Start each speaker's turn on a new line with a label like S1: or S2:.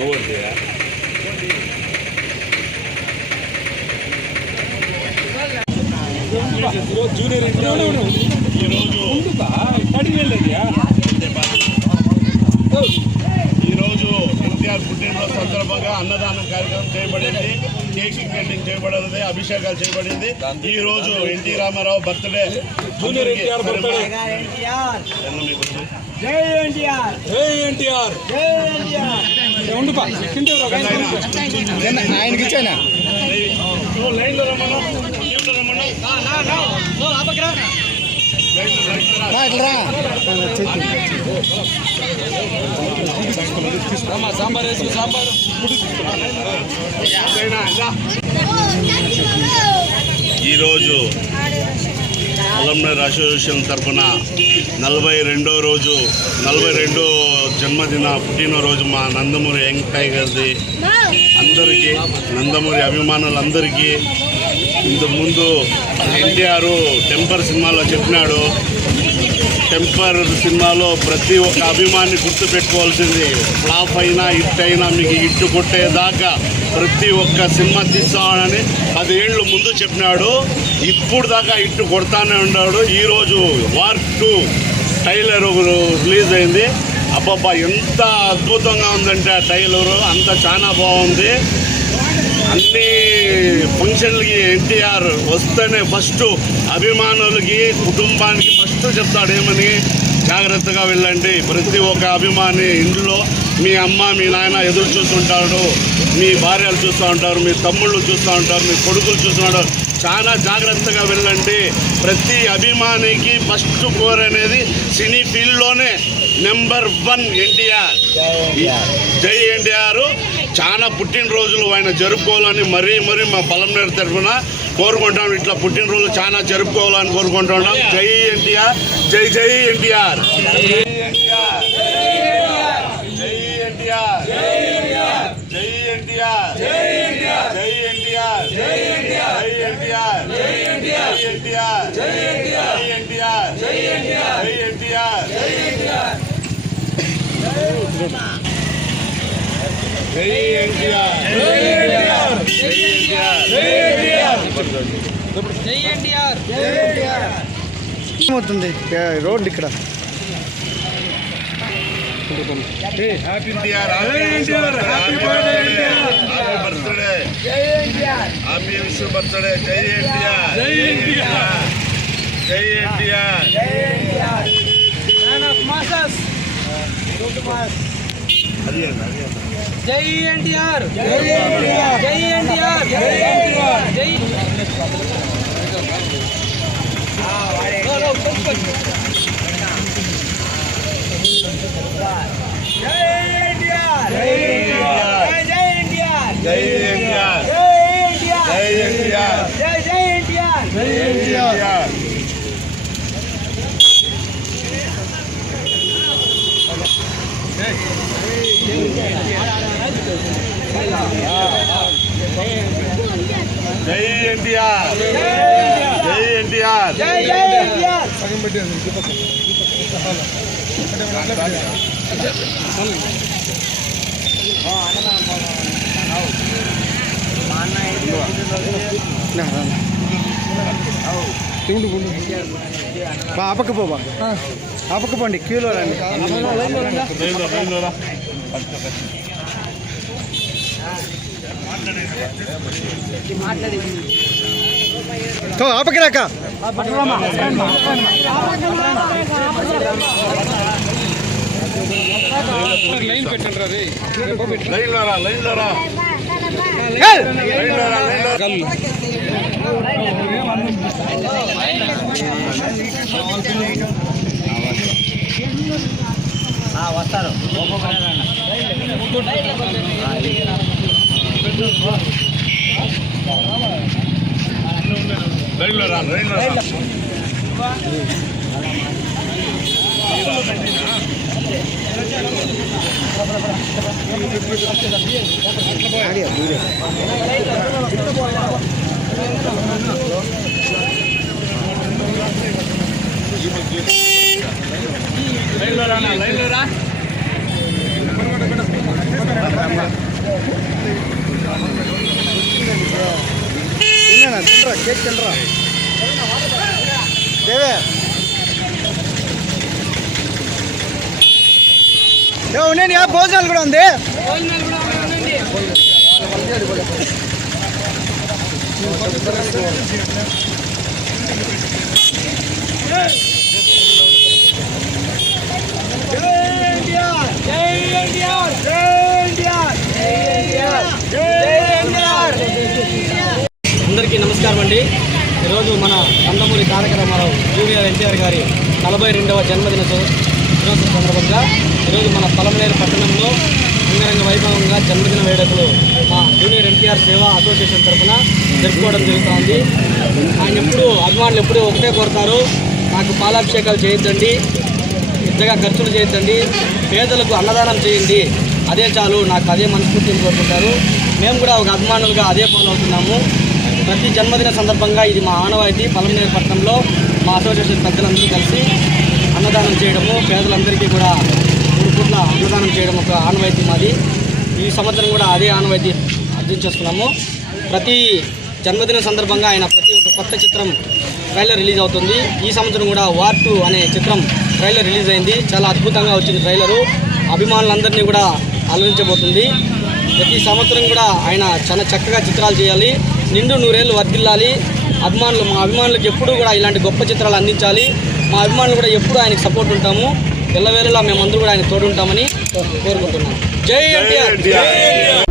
S1: No one there. Junior ఈరోజు ఎన్టీఆర్ పుట్టినరోజు సందర్భంగా అన్నదానం కార్యక్రమం చేయబడింది. కేకింగ్ కటింగ్ చేయబడింది అభిషేకాలు చేయబడింది. ఈ రోజు NT Ramarao birthday.
S2: Junior NTR birthday.
S1: జై ఎన్టీఆర్.
S3: జై ఎన్టీఆర్. జై ఎన్టీఆర్.
S4: ఆయనకి ఇచ్చానా?
S2: సాంబార్ వేసి
S1: ఈరోజు అలంనర్ అసోసియేషన్ తరఫున నలభై రెండో రోజు నలభై రెండో జన్మదిన పుట్టినరోజు మా నందమూరి యంగ్ గారిది. అందరికీ నందమూరి అభిమానులందరికీ ఇంతకుముందు ఎన్టీఆర్ టెంపర్ సినిమాలో చెప్పినాడు టెంపర్ సినిమాలో ప్రతి ఒక్క అభిమాని గుర్తుపెట్టుకోవాల్సింది. ఫ్లాప్ అయినా హిట్ అయినా మీకు హిట్ కొట్టేదాకా ప్రతి ఒక్క సినిమా తీస్తామని పదేళ్ళు ముందు చెప్పినాడు. ఇప్పుడు దాకా హిట్ కొడతానే ఉన్నాడు. ఈరోజు వార్ టూ టైలర్ రిలీజ్ అయింది. అబ్బబ్బా ఎంత అద్భుతంగా ఉందంటే ఆ టైలరు అంత చాలా బాగుంది. అన్ని ఫంక్షన్లకి ఎన్టీఆర్ వస్తేనే ఫస్ట్ అభిమానులకి కుటుంబానికి ఫస్ట్ చెప్తాడు ఏమని? జాగ్రత్తగా వెళ్ళండి. ప్రతి ఒక్క అభిమాని ఇంట్లో మీ అమ్మ మీ నాయన ఎదురు చూస్తుంటాడు మీ భార్యలు చూస్తూ ఉంటారు. మీ తమ్ముళ్ళు చూస్తూ ఉంటారు. మీ కొడుకులు చూస్తూ ఉంటారు. చాలా జాగ్రత్తగా వెళ్ళండి. ప్రతి అభిమానికి ఫస్ట్ కోర్ అనేది సినీ ఫీల్డ్లోనే నెంబర్ వన్ ఎన్టీఆర్. జై ఎన్టీఆర్ చాలా పుట్టినరోజులు ఆయన జరుపుకోవాలని మరీ మరీ మా పలంనేరు తరఫున కోరుకుంటాం ఇట్లా పుట్టినరోజు చాలా జరుపుకోవాలని కోరుకుంటున్నాం జై ఎన్టీఆర్ జై జై ఎన్టీఆర్ జై ఎన్టీఆర్ జై ఎన్టీఆర్ జై ఎన్టీఆర్
S4: ఏమవుతుంది? రోడ్ ఇక్కడ.
S1: Happy NTR happy
S3: NTR
S1: happy birthday NTR
S2: happy
S1: జై ఎన్టీఆర్
S3: జై ఎన్టీఆర్ జై ఎన్టీఆర్ జై ఎన్టీఆర్ జై జై ఎన్టీఆర్ జై ఎన్టీఆర్ జై NTR Jai
S1: India. Jai
S3: India. Jai India.
S1: Jai India. Jai India. Apa kebawa?
S3: Apa kebawa? Apa
S4: kebawa? Apa kebawa? Apa kebawa? Apa?
S1: Apa kebawa? Apa
S4: kebawa? Apa? ఆపకిరాక
S2: line పెట్టండి రీ
S1: line లోరా
S4: line
S1: లోరా line లోరా line
S2: లోరా
S3: వస్తారు
S1: లైన్లో రా లైన్లో రా. లైన్లో రా లైన్లో రా
S4: తినరా కేక్ తినరా దేవే ఉండండి ఆ భోజనాలు కూడా ఉంది
S3: భోజనాలు కూడా ఉండండి జై ఎన్టీఆర్ జై ఎన్టీఆర్ జై ఎన్టీఆర్ జై ఎన్టీఆర్
S5: అందరికీ నమస్కారం అండి ఈరోజు మన నందమూరి తారక రామారావు జూనియర్ ఎన్టీఆర్ గారి నలభై రెండవ జన్మదిన దినోత్సవం సందర్భంగా ఈరోజు మన పలమనేరు పట్టణంలో అంగరంగ వైభవంగా జన్మదిన వేడుకలు మా జూనియర్ ఎన్టీఆర్ సేవా అసోసియేషన్ తరఫున జరుపుకోవడం జరుగుతోంది. ఆయన ఎప్పుడు అభిమానులు ఎప్పుడూ ఒకటే కోరుతారు. నాకు పాలాభిషేకాలు చేయించండి పెద్దగా ఖర్చులు చేయించండి పేదలకు అన్నదానం చేయండి. అదే చాలు నాకు అదే మనస్ఫూర్తిని కోరుకుంటారు. మేము కూడా ఒక అభిమానులుగా అదే ఫాలో అవుతున్నాము. ప్రతి జన్మదిన సందర్భంగా ఇది మా ఆనవాయితీ. పలమనేరు పట్టణంలో మా అసోసియేషన్ పెద్దలందరూ కలిసి అన్నదానం చేయడము పేదలందరికీ కూడా మూడు పూట్ల అన్నదానం చేయడం ఒక ఆనవాయితీ మాది. ఈ సంవత్సరం కూడా అదే ఆనవాయితీ అర్థం చేసుకున్నాము ప్రతి జన్మదిన సందర్భంగా ఆయన ప్రతి ఒక్క కొత్త చిత్రం ట్రైలర్ రిలీజ్ అవుతుంది. ఈ సంవత్సరం కూడా వార్ టూ అనే చిత్రం ట్రైలర్ రిలీజ్ అయింది. చాలా అద్భుతంగా వచ్చింది ట్రైలరు. అభిమానులందరినీ కూడా అలరించబోతుంది. ప్రతి సంవత్సరం కూడా ఆయన చాలా చక్కగా చిత్రాలు చేయాలి. నిండు నూరేళ్ళు వర్ధిల్లాలి. అభిమానులు మా అభిమానులకు ఎప్పుడూ కూడా ఇలాంటి గొప్ప చిత్రాలు అందించాలి. మా అభిమానులు కూడా ఎప్పుడూ ఆయనకు సపోర్ట్ ఉంటాము. ఎల్లవేళలా మేమందరూ కూడా ఆయన తోడుంటామని కోరుకుంటున్నాం. జై
S1: ఎన్టీఆర్.